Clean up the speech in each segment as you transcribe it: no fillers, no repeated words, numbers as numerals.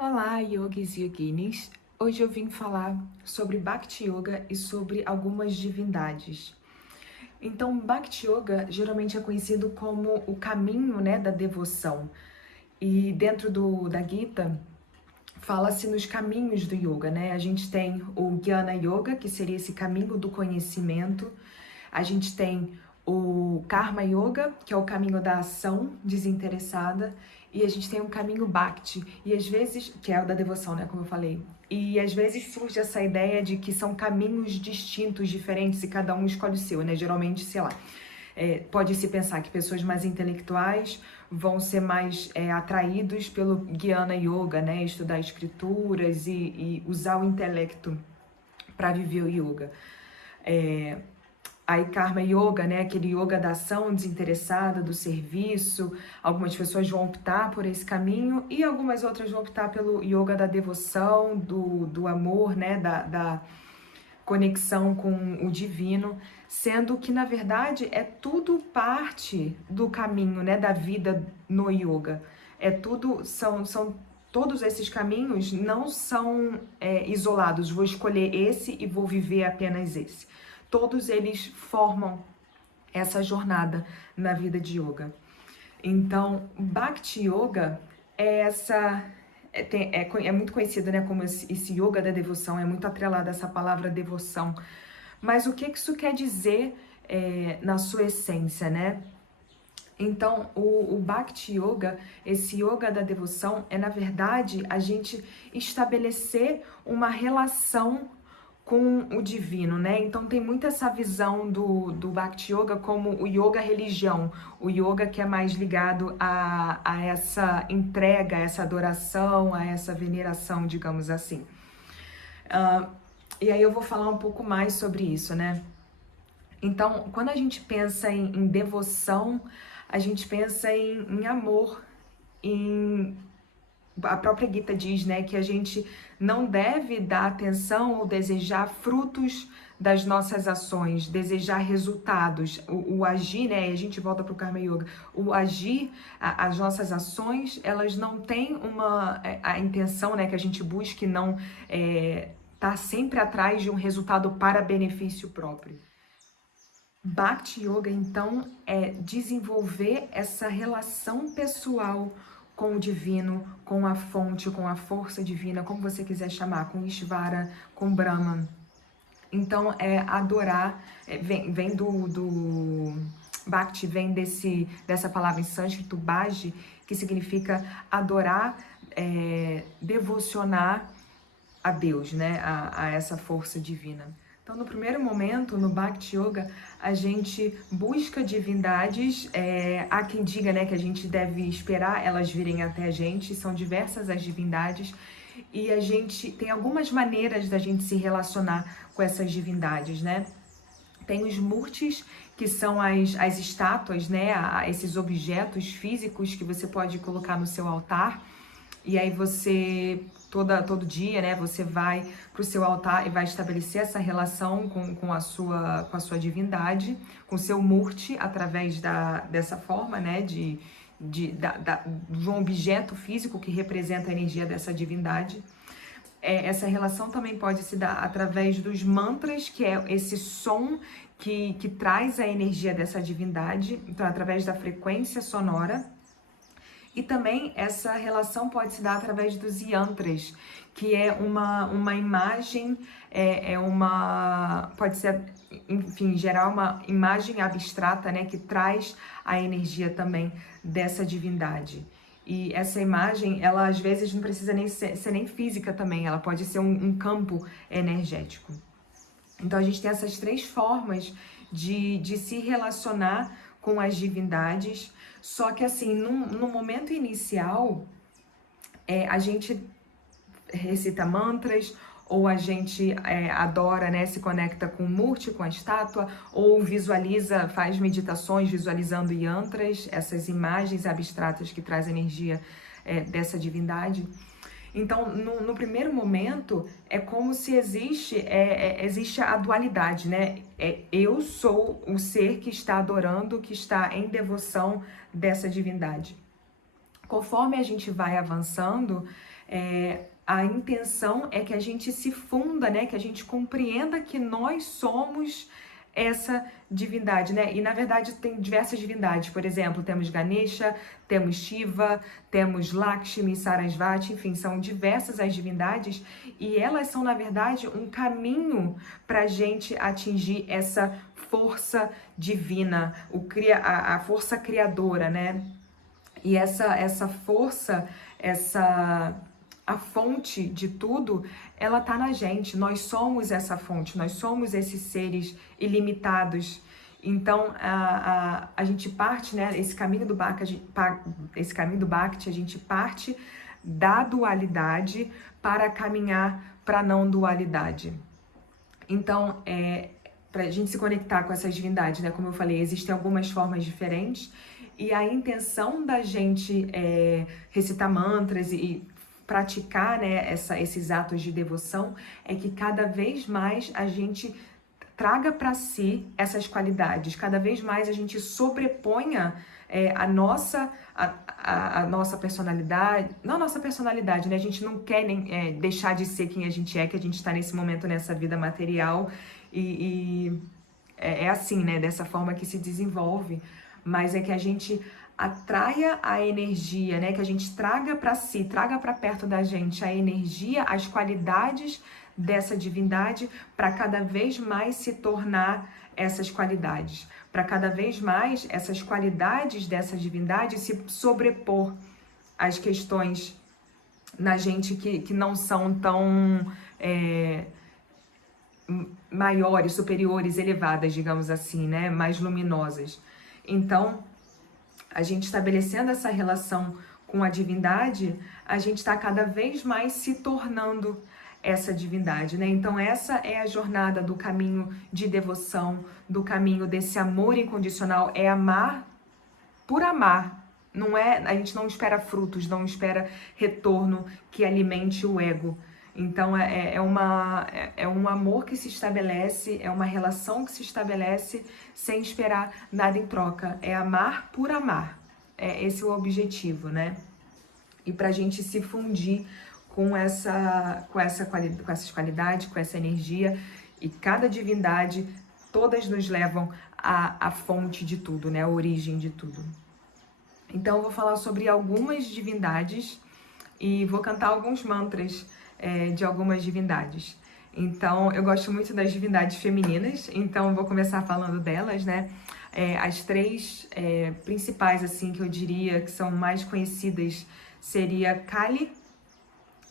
Olá, yogis e yoginis! Hoje eu vim falar sobre Bhakti Yoga e sobre algumas divindades. Então, Bhakti Yoga geralmente é conhecido como o caminho, da devoção. E dentro da Gita, fala-se nos caminhos do yoga, né? A gente tem o Jnana Yoga, que seria esse caminho do conhecimento. A gente tem o Karma Yoga, que é o caminho da ação desinteressada. E a gente tem o caminho Bhakti, e às vezes, que é o da devoção, né, como eu falei. E às vezes surge essa ideia de que são caminhos distintos, diferentes, e cada um escolhe o seu, né? Geralmente, sei lá, pode-se pensar que pessoas mais intelectuais vão ser mais atraídos pelo Jnana Yoga, né? Estudar escrituras e usar o intelecto para viver o yoga. Aí Karma Yoga, né, aquele yoga da ação desinteressada, do serviço, algumas pessoas vão optar por esse caminho e algumas outras vão optar pelo yoga da devoção, do amor, né, da conexão com o divino, sendo que, na verdade, é tudo parte do caminho, né, da vida no yoga. São todos esses caminhos não são isolados, vou escolher esse e vou viver apenas esse. Todos eles formam essa jornada na vida de yoga. Então, Bhakti Yoga é muito conhecido, né, como esse yoga da devoção, é muito atrelado a essa palavra devoção. Mas o que isso quer dizer na sua essência, né? Então, o Bhakti Yoga, esse yoga da devoção, na verdade, a gente estabelecer uma relação com o divino, né? Então tem muito essa visão do Bhakti Yoga como o yoga religião, o yoga que é mais ligado a essa entrega, a essa adoração, a essa veneração, digamos assim. E aí eu vou falar um pouco mais sobre isso, né? Então, quando a gente pensa em devoção, a gente pensa em amor, a própria Gita diz, né, que a gente não deve dar atenção ou desejar frutos das nossas ações, desejar resultados, o agir, né, a gente volta para o Karma Yoga, o agir, as nossas ações, elas não têm a intenção, né, que a gente busque não tá sempre atrás de um resultado para benefício próprio. Bhakti Yoga, então, é desenvolver essa relação pessoal com o divino, com a fonte, com a força divina, como você quiser chamar, com Ishvara, com Brahman. Então, adorar, vem do Bhakti, vem dessa palavra em sânscrito, Bhaji, que significa adorar, devocionar a Deus, né, a essa força divina. Então, no primeiro momento, no Bhakti Yoga, a gente busca divindades, há quem diga, né, que a gente deve esperar elas virem até a gente, são diversas as divindades, e a gente tem algumas maneiras da gente se relacionar com essas divindades, né? Tem os murtis, que são as estátuas, né, esses objetos físicos que você pode colocar no seu altar, e aí você, todo dia, né, você vai para o seu altar e vai estabelecer essa relação com a sua divindade, com o seu murti, através dessa forma, né, de um objeto físico que representa a energia dessa divindade. Essa relação também pode se dar através dos mantras, que é esse som que traz a energia dessa divindade, então através da frequência sonora. E também essa relação pode se dar através dos yantras, que é uma imagem, pode ser, enfim, gerar uma imagem abstrata, né, que traz a energia também dessa divindade. E essa imagem, ela às vezes não precisa nem ser nem física também, ela pode ser um campo energético. Então a gente tem essas três formas de se relacionar com as divindades, só que assim, no momento inicial, a gente recita mantras, ou a gente adora, né, se conecta com o murti, com a estátua, ou visualiza, faz meditações visualizando yantras, essas imagens abstratas que trazem energia dessa divindade. Então, no primeiro momento, é como se existe a dualidade, né? Eu sou o ser que está adorando, que está em devoção dessa divindade. Conforme a gente vai avançando, A intenção é que a gente se funda, né? Que a gente compreenda que nós somos essa divindade, né? E na verdade tem diversas divindades. Por exemplo, temos Ganesha, temos Shiva, temos Lakshmi, Sarasvati, enfim, são diversas as divindades e elas são na verdade um caminho para a gente atingir essa força divina, a força criadora, né? E essa força, a fonte de tudo, ela tá na gente. Nós somos essa fonte, nós somos esses seres ilimitados. Então, a gente parte, né, esse caminho do Bhakti, a gente parte da dualidade para caminhar para a não dualidade. Então, para a gente se conectar com essas divindades, né, como eu falei, existem algumas formas diferentes e a intenção da gente recitar mantras e praticar, né, esses atos de devoção é que cada vez mais a gente traga para si essas qualidades, cada vez mais a gente sobreponha a nossa personalidade, não a nossa personalidade, né? A gente não quer nem deixar de ser quem a gente é, que a gente está nesse momento nessa vida material e é assim, né? Dessa forma que se desenvolve, mas é que a gente atraia a energia, né? Que a gente traga para si, traga para perto da gente a energia, as qualidades dessa divindade para cada vez mais se tornar essas qualidades, para cada vez mais essas qualidades dessa divindade se sobrepor às questões na gente que não são tão maiores, superiores, elevadas, digamos assim, né? Mais luminosas. Então, a gente estabelecendo essa relação com a divindade, a gente está cada vez mais se tornando essa divindade, né? Então essa é a jornada do caminho de devoção, do caminho desse amor incondicional, é amar por amar. Não é, a gente não espera frutos, não espera retorno que alimente o ego. Então é um amor que se estabelece, é uma relação que se estabelece sem esperar nada em troca. É amar por amar. Esse é o objetivo, né? E pra gente se fundir com essas qualidades, com essa energia, e cada divindade, todas nos levam à fonte de tudo, né? A origem de tudo. Então eu vou falar sobre algumas divindades e vou cantar alguns mantras de algumas divindades. Então eu gosto muito das divindades femininas, então eu vou começar falando delas, né? As três principais, assim, que eu diria que são mais conhecidas seria Kali,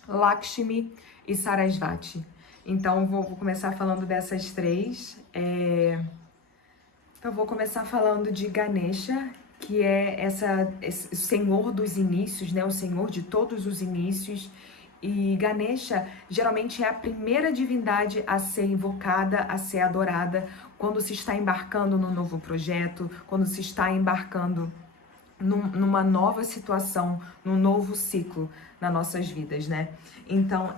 Lakshmi e Sarasvati. Então, vou começar falando dessas três. Então, vou começar falando de Ganesha, que é esse senhor dos inícios, né? O senhor de todos os inícios. E Ganesha geralmente é a primeira divindade a ser invocada, a ser adorada quando se está embarcando num novo projeto, quando se está embarcando numa nova situação, num novo ciclo nas nossas vidas, né? Então,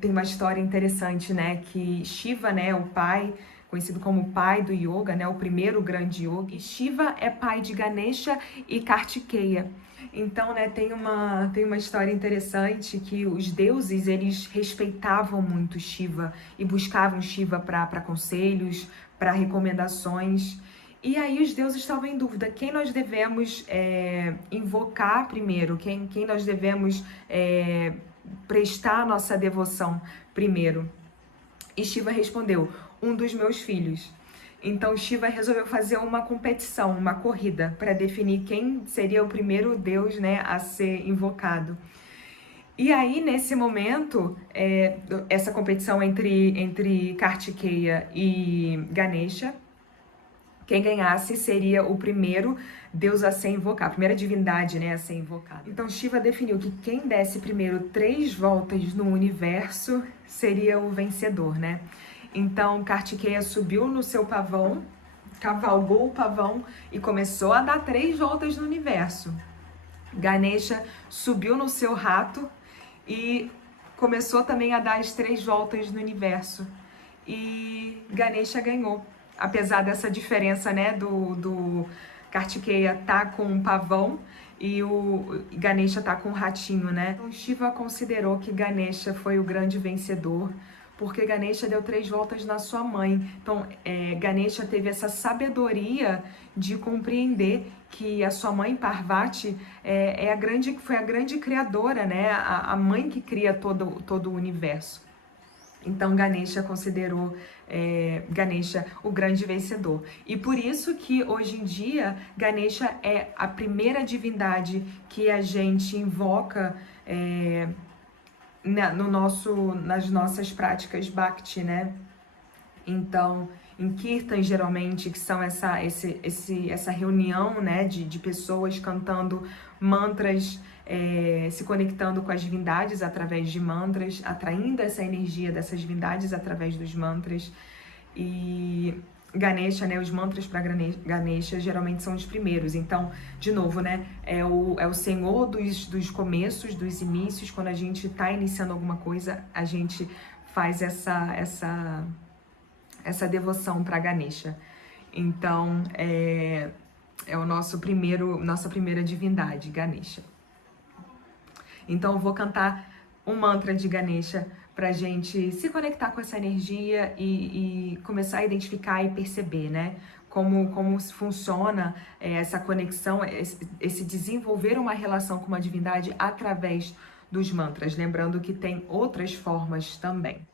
tem uma história interessante, né? Que Shiva, né, o pai, conhecido como o pai do yoga, né, o primeiro grande yogi, Shiva é pai de Ganesha e Kartikeya. Então, né, tem uma história interessante que os deuses, eles respeitavam muito Shiva e buscavam Shiva para conselhos, para recomendações. E aí os deuses estavam em dúvida, quem nós devemos invocar primeiro, quem nós devemos prestar nossa devoção primeiro. E Shiva respondeu, um dos meus filhos. Então Shiva resolveu fazer uma competição, uma corrida, para definir quem seria o primeiro deus, né, a ser invocado. E aí, nesse momento, essa competição entre Kartikeya e Ganesha, quem ganhasse seria o primeiro deus a ser invocado, a primeira divindade, né, a ser invocada. Então Shiva definiu que quem desse primeiro 3 voltas no universo seria o vencedor, né? Então Kartikeya subiu no seu pavão, cavalgou o pavão e começou a dar 3 voltas no universo. Ganesha subiu no seu rato e começou também a dar as 3 voltas no universo. E Ganesha ganhou. Apesar dessa diferença, né, do Kartikeya tá com um pavão e o Ganesha tá com o ratinho, né? Então Shiva considerou que Ganesha foi o grande vencedor, porque Ganesha deu 3 voltas na sua mãe. Então Ganesha teve essa sabedoria de compreender que a sua mãe Parvati foi a grande criadora, né? A mãe que cria todo o universo. Então Ganesha considerou Ganesha o grande vencedor. E por isso que hoje em dia Ganesha é a primeira divindade que a gente invoca nas nossas práticas Bhakti, né? Então, em Kirtan, geralmente, que são essa reunião, né, de pessoas cantando mantras, se conectando com as divindades através de mantras, atraindo essa energia dessas divindades através dos mantras. E Ganesha, né, os mantras para Ganesha geralmente são os primeiros. Então, de novo, né, é o senhor dos começos, dos inícios. Quando a gente está iniciando alguma coisa, a gente faz essa devoção para Ganesha. Então, é nossa primeira divindade, Ganesha. Então, eu vou cantar um mantra de Ganesha pra gente se conectar com essa energia e começar a identificar e perceber, né? Como funciona essa conexão, esse desenvolver uma relação com uma divindade através dos mantras. Lembrando que tem outras formas também.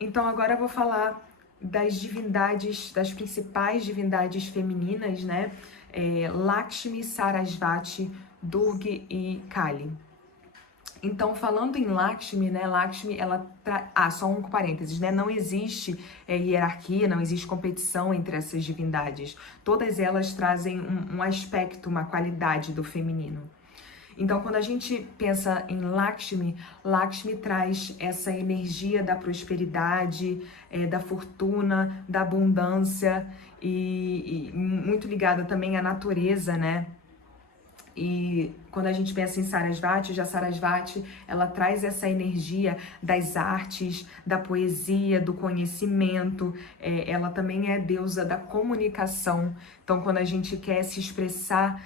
Então, agora eu vou falar das divindades, das principais divindades femininas, né? Lakshmi, Sarasvati, Durga e Kali. Então, falando em Lakshmi, né? Lakshmi, só um parênteses, né? Não existe hierarquia, não existe competição entre essas divindades. Todas elas trazem um aspecto, uma qualidade do feminino. Então, quando a gente pensa em Lakshmi, Lakshmi traz essa energia da prosperidade, da fortuna, da abundância e muito ligada também à natureza, né? E quando a gente pensa em Sarasvati, já Sarasvati, ela traz essa energia das artes, da poesia, do conhecimento. Ela também é deusa da comunicação. Então, quando a gente quer se expressar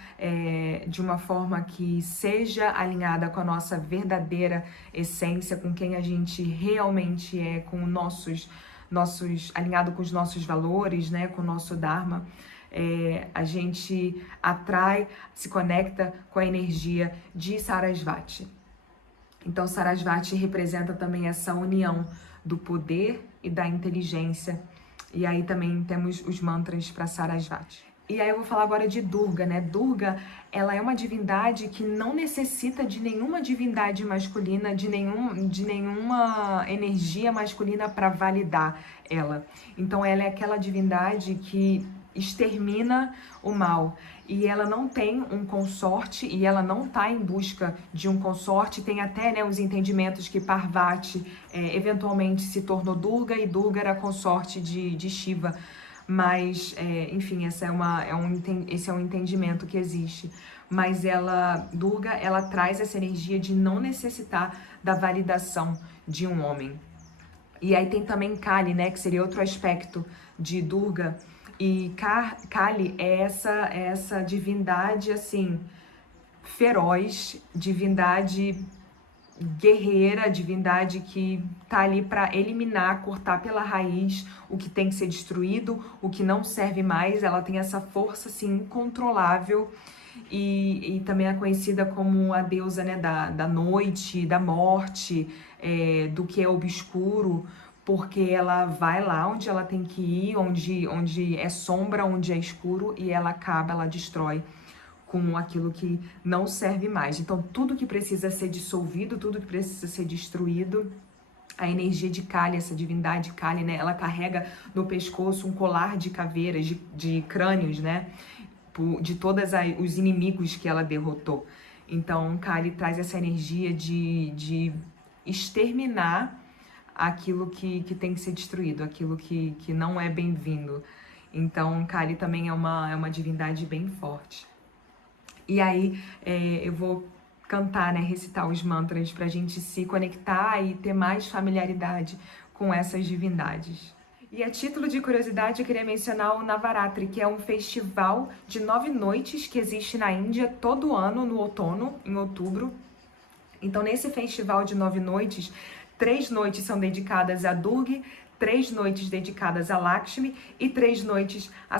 de uma forma que seja alinhada com a nossa verdadeira essência, com quem a gente realmente é, com alinhado com os nossos valores, né, com o nosso Dharma, a gente atrai, se conecta com a energia de Sarasvati. Então, Sarasvati representa também essa união do poder e da inteligência. E aí também temos os mantras para Sarasvati. E aí eu vou falar agora de Durga, né? Durga, ela é uma divindade que não necessita de nenhuma divindade masculina, de nenhuma energia masculina para validar ela. Então, ela é aquela divindade que extermina o mal. E ela não tem um consorte, e ela não está em busca de um consorte. Tem até, né, os entendimentos que Parvati eventualmente se tornou Durga, e Durga era consorte de Shiva. Mas, enfim, esse é um entendimento que existe. Mas Durga, ela traz essa energia de não necessitar da validação de um homem. E aí tem também Kali, né, que seria outro aspecto de Durga. E Kali é essa divindade, assim, feroz, divindade guerreira, divindade que tá ali para eliminar, cortar pela raiz o que tem que ser destruído, o que não serve mais. Ela tem essa força, assim, incontrolável. E também é conhecida como a deusa, né, da noite, da morte, do que é obscuro, porque ela vai lá onde ela tem que ir, onde é sombra, onde é escuro, e ela destrói com aquilo que não serve mais. Então, tudo que precisa ser dissolvido, tudo que precisa ser destruído, a energia de Kali, essa divindade Kali, né, ela carrega no pescoço um colar de caveiras, de crânios, né, de todos os inimigos que ela derrotou. Então, Kali traz essa energia de exterminar aquilo que tem que ser destruído, aquilo que não é bem-vindo. Então, Kali também é uma divindade bem forte. E aí, eu vou cantar, né, recitar os mantras pra gente se conectar e ter mais familiaridade com essas divindades. E a título de curiosidade, eu queria mencionar o Navaratri, que é um festival de 9 noites que existe na Índia todo ano, no outono, em outubro. Então, nesse festival de 9 noites, 3 noites são dedicadas a Durga, 3 noites dedicadas a Lakshmi e 3 noites a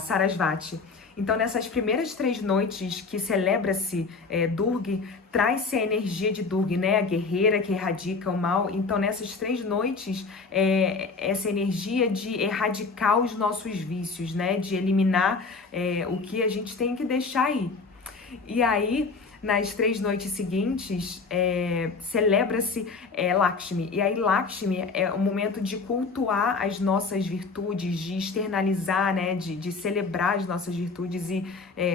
Sarasvati. Então, nessas primeiras 3 noites que celebra-se Durga, traz-se a energia de Durga, né? A guerreira que erradica o mal. Então, nessas 3 noites, essa energia de erradicar os nossos vícios, né? De eliminar o que a gente tem que deixar aí. E aí, nas 3 noites seguintes, celebra-se Lakshmi. E aí Lakshmi é o momento de cultuar as nossas virtudes, de externalizar, né, de celebrar as nossas virtudes e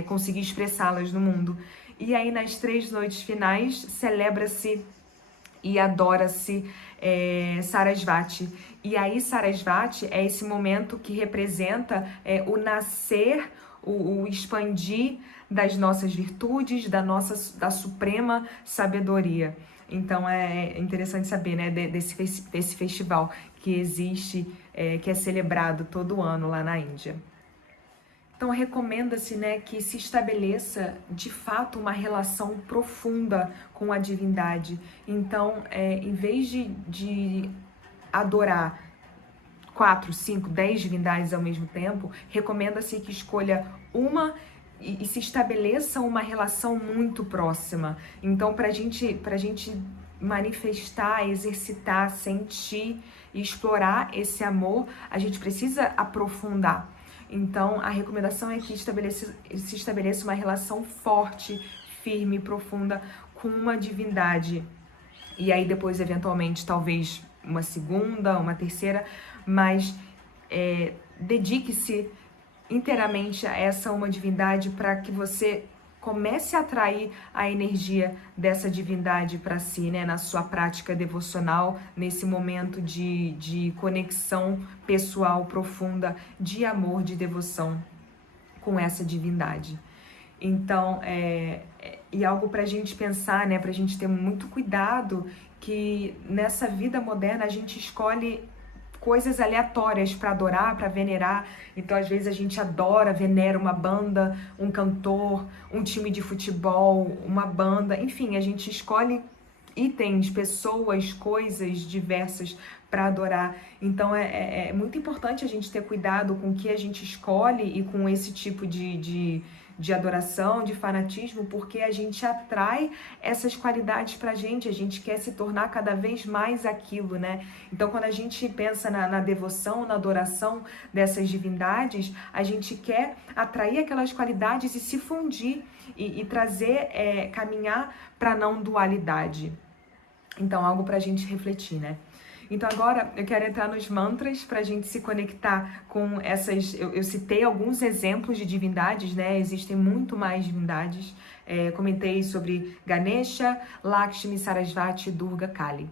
conseguir expressá-las no mundo. E aí nas 3 noites finais, celebra-se e adora-se Sarasvati. E aí Sarasvati é esse momento que representa o nascer, o expandir das nossas virtudes, da suprema sabedoria. Então é interessante saber, né, desse festival que existe, que é celebrado todo ano lá na Índia. Então recomenda-se, né, que se estabeleça de fato uma relação profunda com a divindade. Então, em vez de adorar 4, 5, 10 divindades ao mesmo tempo, recomenda-se que escolha uma e se estabeleça uma relação muito próxima. Então, para a gente manifestar, exercitar, sentir e explorar esse amor, a gente precisa aprofundar. Então, a recomendação é que se estabeleça uma relação forte, firme, profunda com uma divindade. E aí depois, eventualmente, talvez uma segunda, uma terceira, mas dedique-se inteiramente a essa uma divindade para que você comece a atrair a energia dessa divindade para si, né, na sua prática devocional, nesse momento de conexão pessoal profunda, de amor, de devoção com essa divindade. Então, e algo para a gente pensar, né, para a gente ter muito cuidado, que nessa vida moderna a gente escolhe coisas aleatórias para adorar, para venerar. Então, às vezes a gente adora, venera uma banda, um cantor, um time de futebol, uma banda, enfim, a gente escolhe itens, pessoas, coisas diversas para adorar. Então, é muito importante a gente ter cuidado com o que a gente escolhe e com esse tipo de adoração, de fanatismo, porque a gente atrai essas qualidades pra gente, a gente quer se tornar cada vez mais aquilo, né? Então, quando a gente pensa na devoção, na adoração dessas divindades, a gente quer atrair aquelas qualidades e se fundir e trazer, caminhar para não dualidade. Então, algo pra gente refletir, né? Então agora eu quero entrar nos mantras para a gente se conectar com essas... Eu citei alguns exemplos de divindades, né? Existem muito mais divindades. Comentei sobre Ganesha, Lakshmi, Sarasvati, Durga, Kali.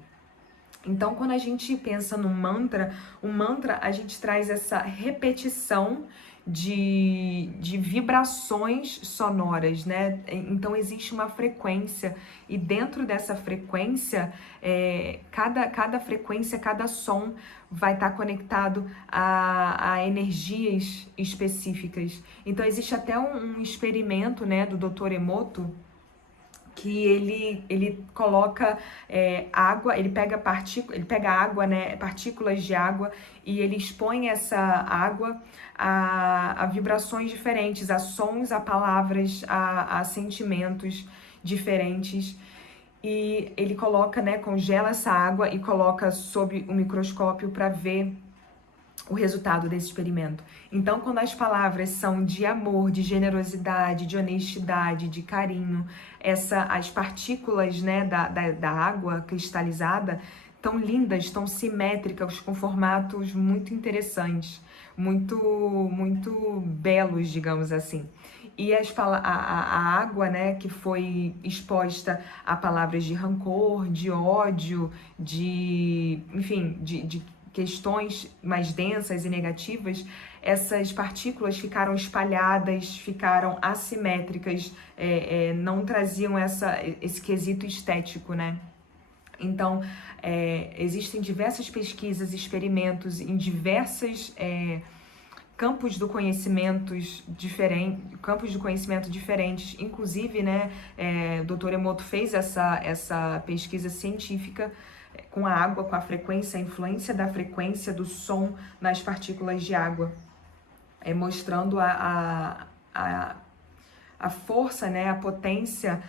Então quando a gente pensa no mantra, o mantra a gente traz essa repetição de vibrações sonoras, né? Então existe uma frequência e dentro dessa frequência, cada frequência, cada som vai estar conectado a energias específicas. Então existe até um experimento, né, do Dr. Emoto, que ele coloca água, ele pega água, né, partículas de água, e ele expõe essa água a vibrações diferentes, a sons, a palavras, a sentimentos diferentes. E ele coloca, né, congela essa água e coloca sob o microscópio para ver o resultado desse experimento. Então, quando as palavras são de amor, de generosidade, de honestidade, de carinho, as partículas, né, da água cristalizada tão lindas, tão simétricas, com formatos muito interessantes, muito belos, digamos assim. E a água, né, que foi exposta a palavras de rancor, de ódio, enfim, de questões mais densas e negativas, essas partículas ficaram espalhadas, ficaram assimétricas, não traziam esse quesito estético, né? Então, existem diversas pesquisas, experimentos em diversas campos do campos de conhecimento diferentes. Inclusive, né, o Dr. Emoto fez essa pesquisa científica com a água, com a frequência, a influência da frequência do som nas partículas de água, mostrando a força, né, a potência,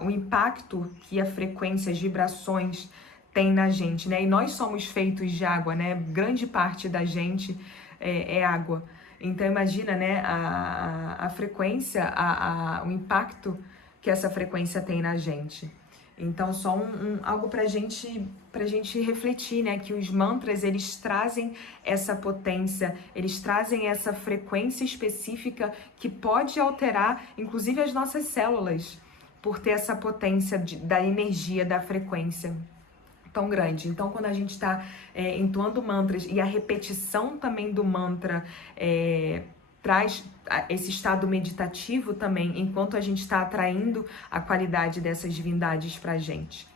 o impacto que a frequência, as vibrações tem na gente, né? E nós somos feitos de água, né? Grande parte da gente é água. Então imagina, né, a frequência, o impacto que essa frequência tem na gente. Então só algo pra gente refletir, né, que os mantras, eles trazem essa potência, eles trazem essa frequência específica que pode alterar inclusive as nossas células, por ter essa potência da energia, da frequência tão grande. Então, quando a gente está entoando mantras e a repetição também do mantra traz esse estado meditativo também, enquanto a gente está atraindo a qualidade dessas divindades para a gente.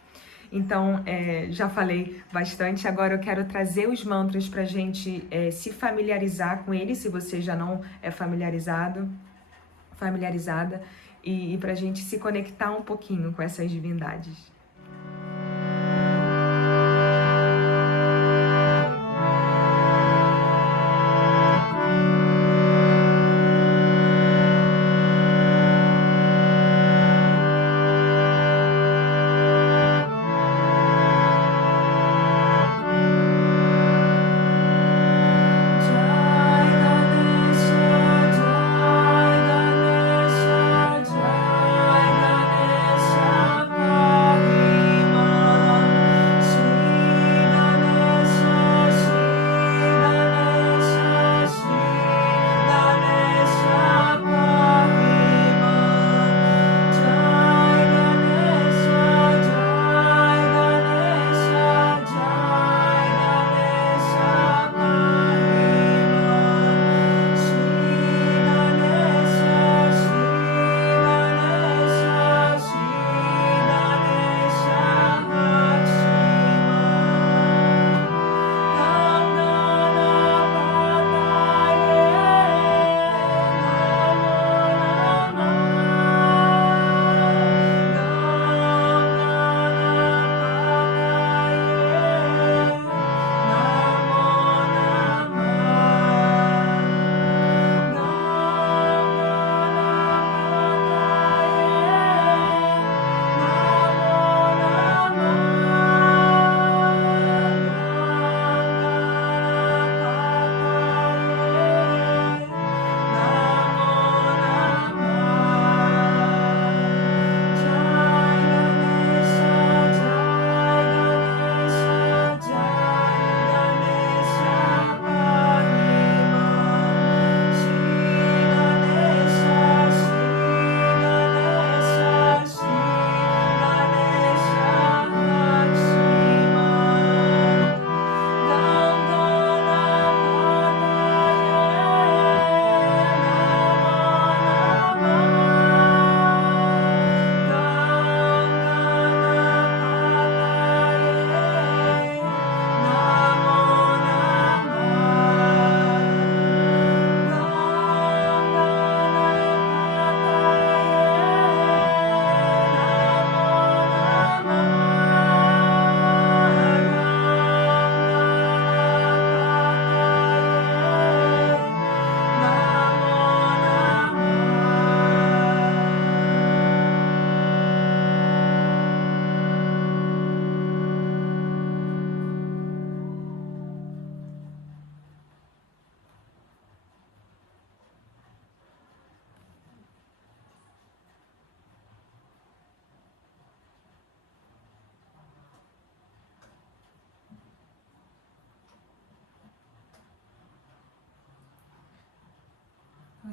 Então, já falei bastante, agora eu quero trazer os mantras para a gente se familiarizar com eles, se você já não é familiarizada, e para a gente se conectar um pouquinho com essas divindades.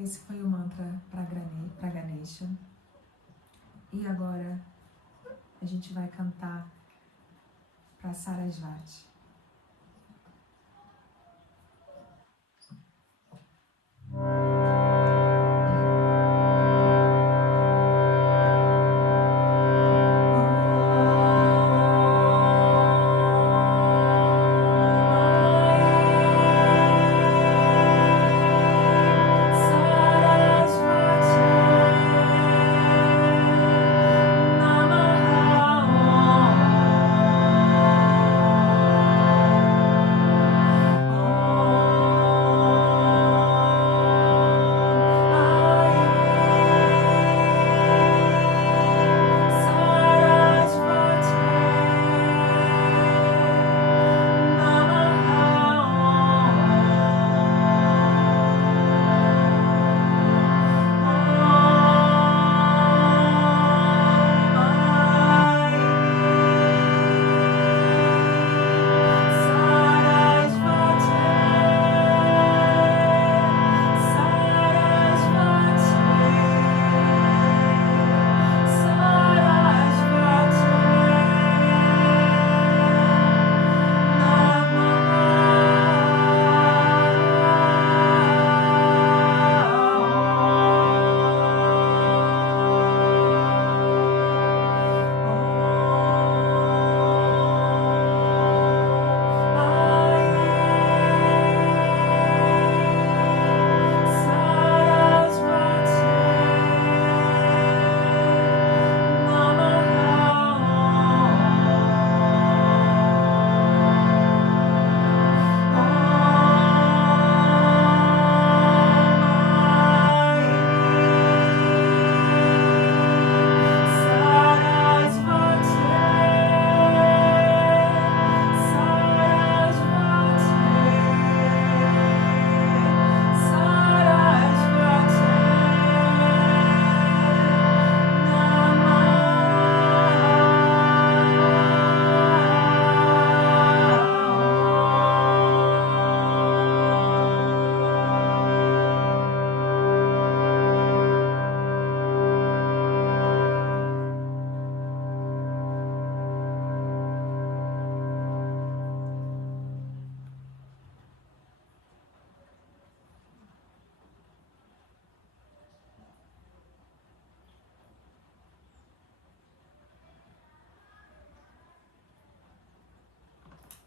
Esse foi o mantra para Ganesha. E agora a gente vai cantar para Sarasvati.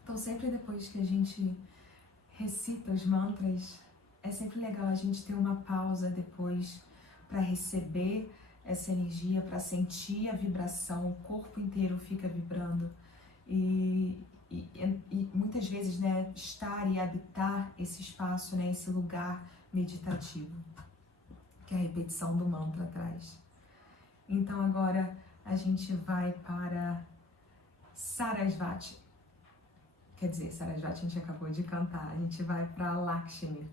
Então sempre depois que a gente recita os mantras, é sempre legal a gente ter uma pausa depois para receber essa energia, para sentir a vibração, o corpo inteiro fica vibrando. E muitas vezes, né, estar e habitar esse espaço, né, esse lugar meditativo, que a repetição do mantra traz. Então agora a gente vai para Sarasvati. Quer dizer, Sarasvati a gente acabou de cantar, a gente vai para Lakshmi.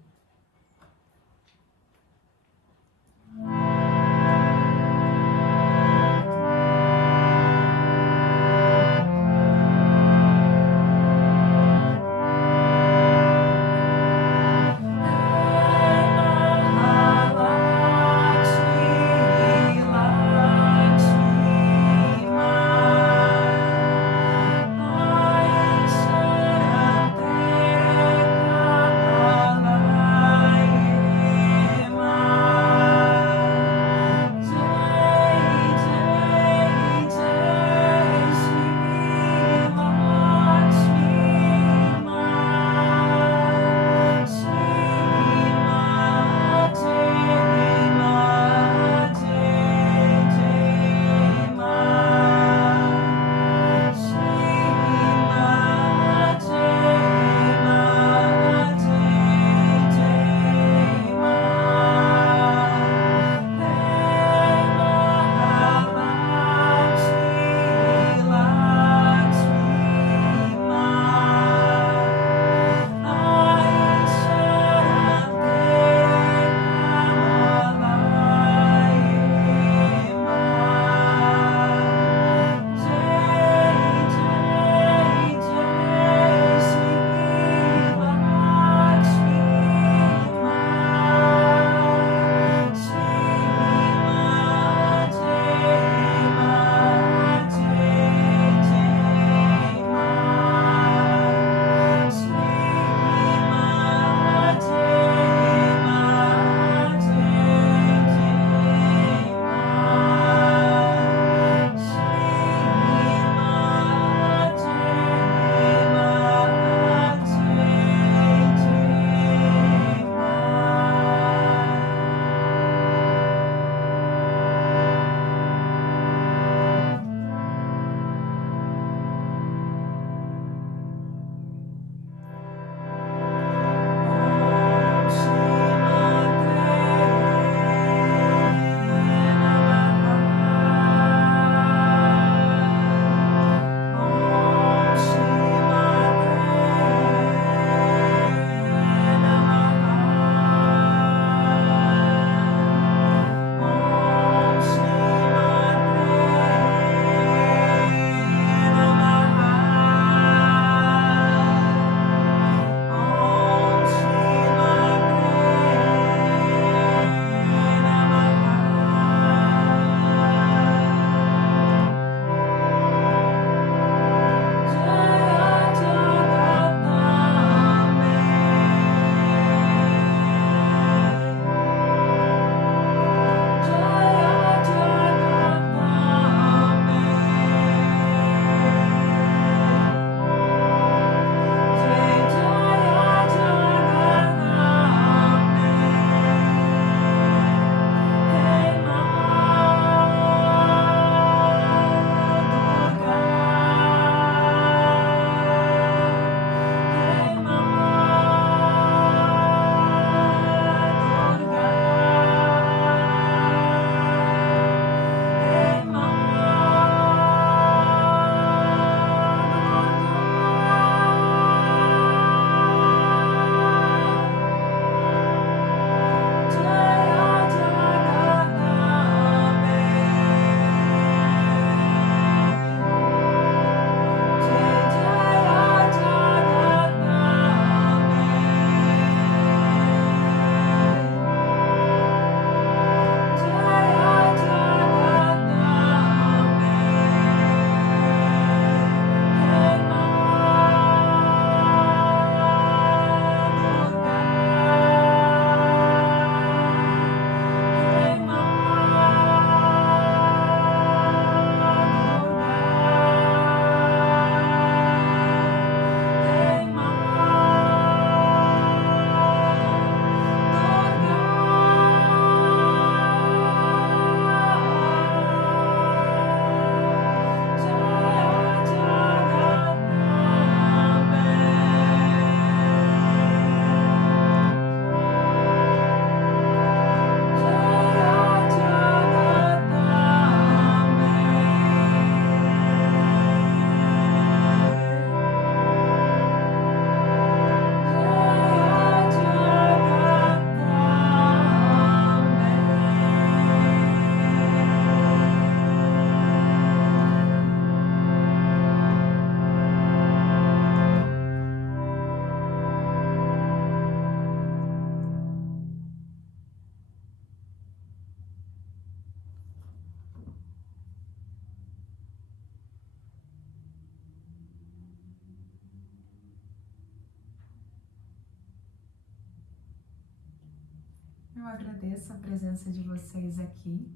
agradeço a presença de vocês aqui.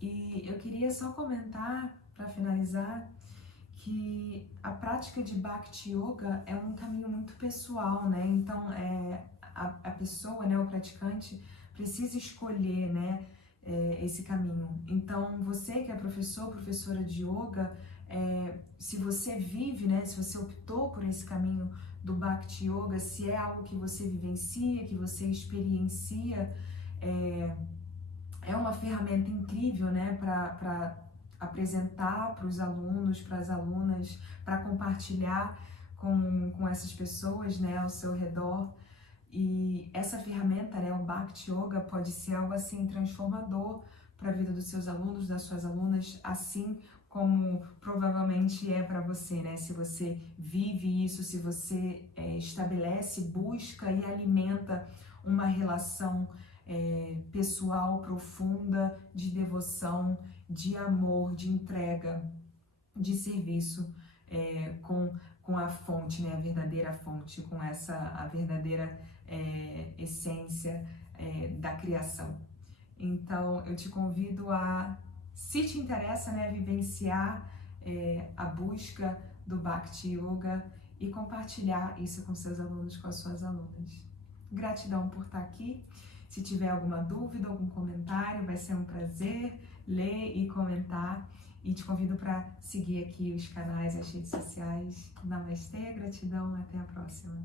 E eu queria só comentar, para finalizar, que a prática de Bhakti Yoga é um caminho muito pessoal, né? Então, a pessoa, né, o praticante, precisa escolher, né, esse caminho. Então, você que é professora de yoga, se você vive, né, se você optou por esse caminho do Bhakti Yoga, se é algo que você vivencia, que você experiencia, é uma ferramenta incrível, né, para apresentar para os alunos, para as alunas, para compartilhar com essas pessoas, né, ao seu redor. E essa ferramenta, né, o Bhakti Yoga, pode ser algo assim transformador para a vida dos seus alunos, das suas alunas, assim como provavelmente é para você, né? Se você vive isso, se você estabelece, busca e alimenta uma relação pessoal profunda de devoção, de amor, de entrega, de serviço com a fonte, né? A verdadeira fonte, com a verdadeira essência da criação. Então, eu te convido a, se te interessa, né, vivenciar a busca do Bhakti Yoga e compartilhar isso com seus alunos, com as suas alunas. Gratidão por estar aqui. Se tiver alguma dúvida, algum comentário, vai ser um prazer ler e comentar. E te convido para seguir aqui os canais, as redes sociais. Namastê, gratidão, até a próxima.